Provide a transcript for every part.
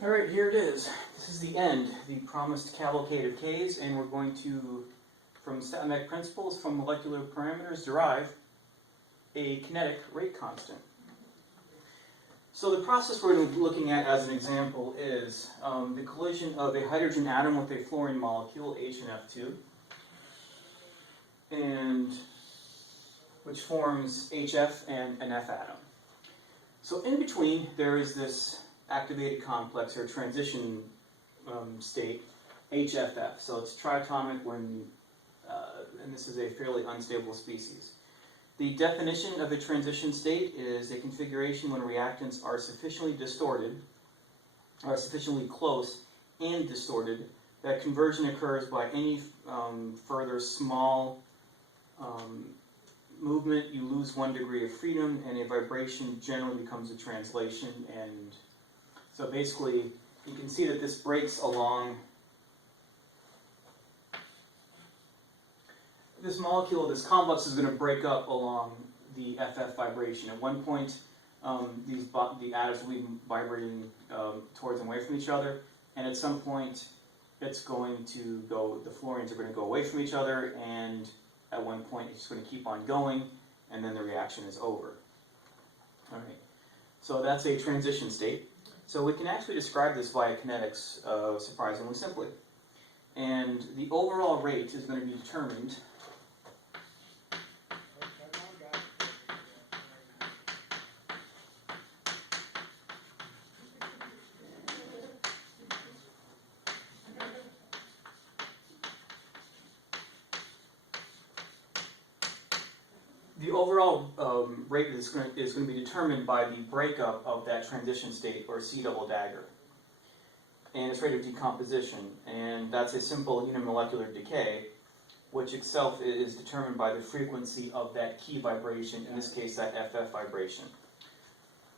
All right, here it is. This is the end, the promised cavalcade of K's, and we're going to, from stat mech principles, from molecular parameters, derive a kinetic rate constant. So the process we're looking at as an example is the collision of a hydrogen atom with a fluorine molecule, HNF2, and which forms HF and an F atom. So in between, there is this activated complex or transition state, HFF. So it's triatomic when, and this is a fairly unstable species. The definition of a transition state is a configuration when reactants are sufficiently distorted, or sufficiently close and distorted, that conversion occurs by any further small movement. You lose 1 degree of freedom, and a vibration generally becomes a translation. And so basically, you can see that this breaks along this molecule, this complex is going to break up along the FF vibration. At one point, the atoms will be vibrating towards and away from each other, and at some point, it's going to go, the fluorines are going to go away from each other, and at one point, it's going to keep on going, and then the reaction is over. All right, so that's a transition state. So we can actually describe this via kinetics surprisingly simply. And the overall rate is going to be determined rate is going to be determined by the breakup of that transition state, or C double dagger, and its rate of decomposition. And that's a simple unimolecular decay, which itself is determined by the frequency of that key vibration, in this case that FF vibration.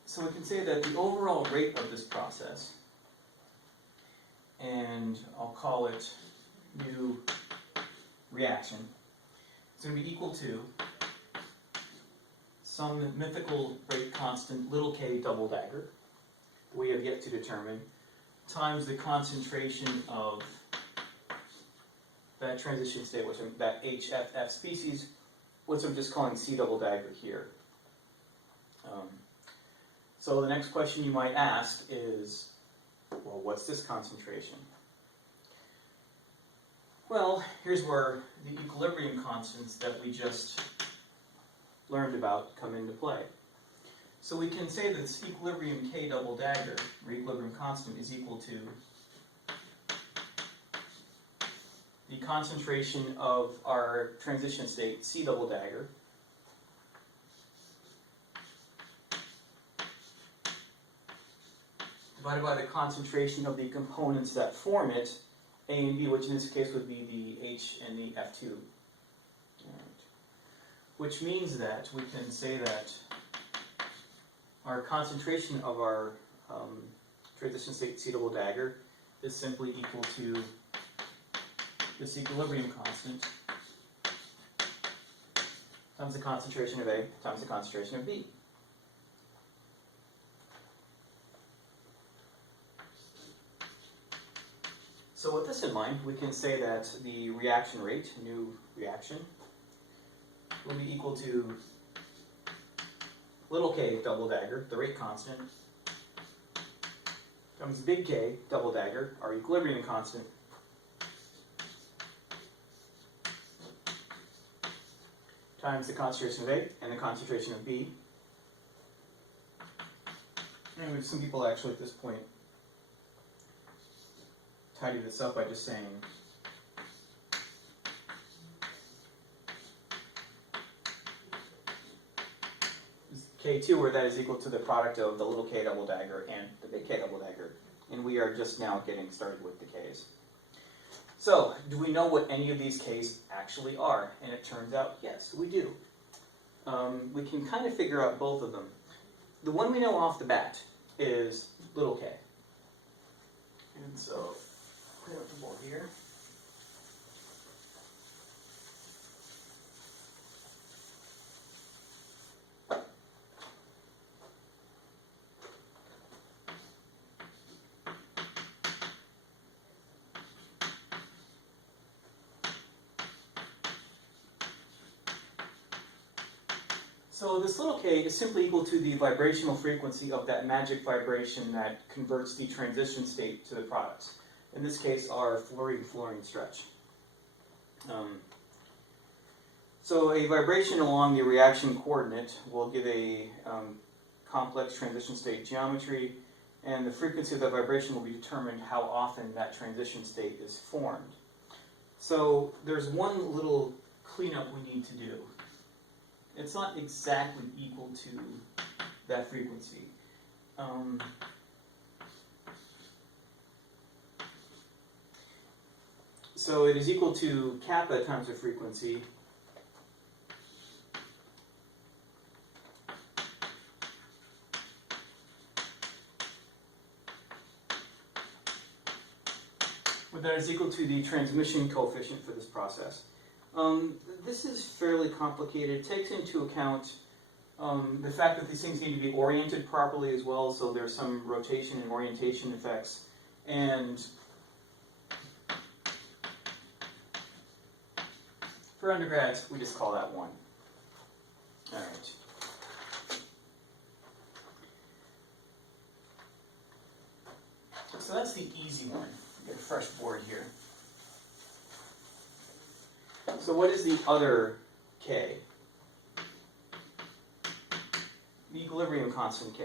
So we can say that the overall rate of this process, and I'll call it new reaction, is going to be equal to some mythical rate constant, little k double dagger, we have yet to determine, times the concentration of that transition state, that HFF species, which I'm just calling C double dagger here. So the next question you might ask is, well, what's this concentration? Well, here's where the equilibrium constants that we just learned about come into play. So we can say that this equilibrium K double dagger, or equilibrium constant, is equal to the concentration of our transition state, C double dagger, divided by the concentration of the components that form it, A and B, which in this case would be the H and the F2. Which means that we can say that our concentration of our transition state C double dagger is simply equal to this equilibrium constant times the concentration of A times the concentration of B. So with this in mind, we can say that the reaction rate, new reaction, will be equal to little k double dagger, the rate constant, times big K double dagger, our equilibrium constant, times the concentration of A and the concentration of B. And some people actually at this point tidy this up by just saying K2, where that is equal to the product of the little k double dagger and the big K double dagger. And we are just now getting started with the Ks. So, do we know what any of these Ks actually are? And it turns out, yes, we do. We can kind of figure out both of them. The one we know off the bat is little k. And so, clear up the board here. So this little k is simply equal to the vibrational frequency of that magic vibration that converts the transition state to the products. In this case, our fluorine-fluorine stretch. So a vibration along the reaction coordinate will give a complex transition state geometry, and the frequency of that vibration will be determined how often that transition state is formed. So there's one little cleanup we need to do. It's not exactly equal to that frequency. So it is equal to kappa times the frequency. But that is equal to the transmission coefficient for this process. This is fairly complicated. It takes into account the fact that these things need to be oriented properly as well, so there's some rotation and orientation effects. And for undergrads, we just call that 1. All right. So that's the easy one. Get a fresh board here. So what is the other k? The equilibrium constant k.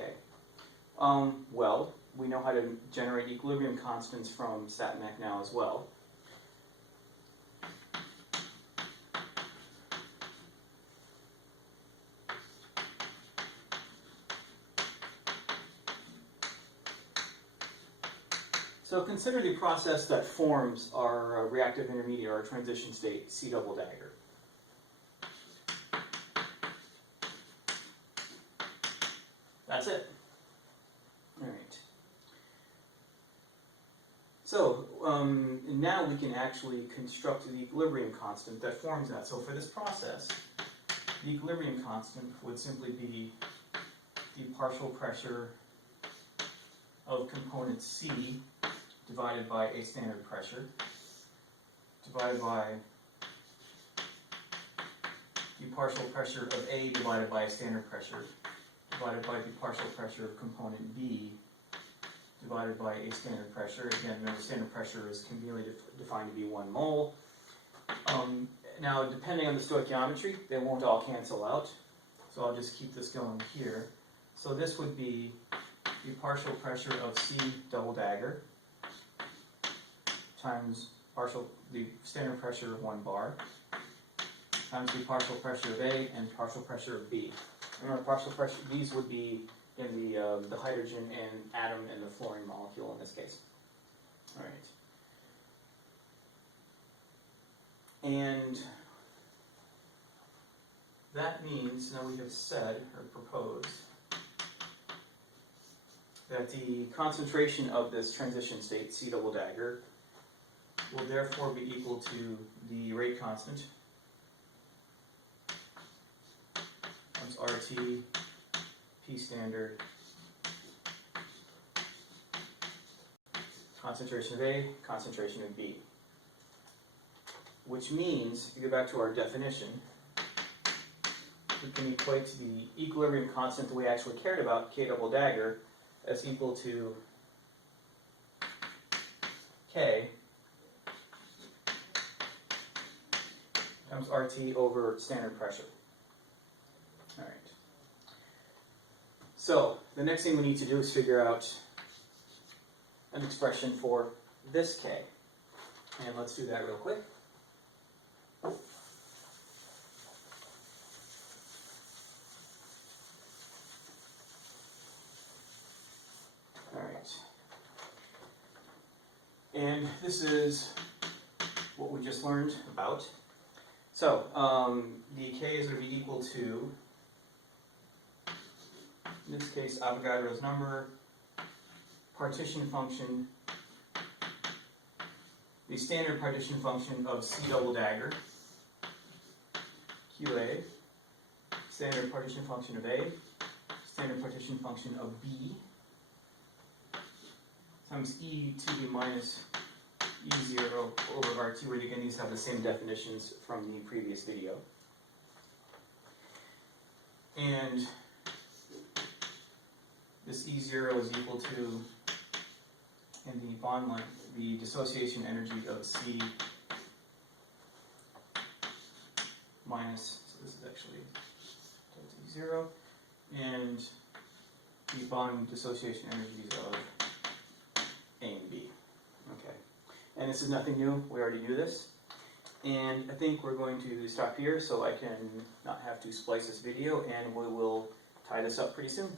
Well, we know how to generate equilibrium constants from StatMech now as well. So consider the process that forms our reactive intermediate, our transition state, C double dagger. That's it. All right. So now we can actually construct the equilibrium constant that forms that. So for this process, the equilibrium constant would simply be the partial pressure of component C divided by a standard pressure, divided by the partial pressure of A divided by a standard pressure, divided by the partial pressure of component B, divided by a standard pressure. Again, remember, standard pressure is conveniently defined to be 1 mole. Now, depending on the stoichiometry, they won't all cancel out, so I'll just keep this going here. So this would be the partial pressure of C double dagger times the standard pressure of 1 bar times the partial pressure of A and partial pressure of B. Remember, partial pressure, these would be in the hydrogen and atom and the fluorine molecule in this case. All right. And that means, now we have said, or proposed, that the concentration of this transition state, C double dagger, will therefore be equal to the rate constant times RT, P standard, concentration of A, concentration of B. Which means, if you go back to our definition, we can equate the equilibrium constant that we actually cared about, K double dagger, as equal to K times RT over standard pressure. All right. So the next thing we need to do is figure out an expression for this K. And let's do that real quick. All right. And this is what we just learned about. So the K is going to be equal to, in this case, Avogadro's number, partition function, the standard partition function of C double dagger, QA, standard partition function of A, standard partition function of B, times E2 minus E0 over RT, where again these have the same definitions from the previous video. And this E0 is equal to, in the bond length, the dissociation energy of C minus, so this is actually delta E0, and the bond dissociation energies of A and B. Okay, and this is nothing new, we already knew this. And I think we're going to stop here so I can not have to splice this video, and we will tie this up pretty soon.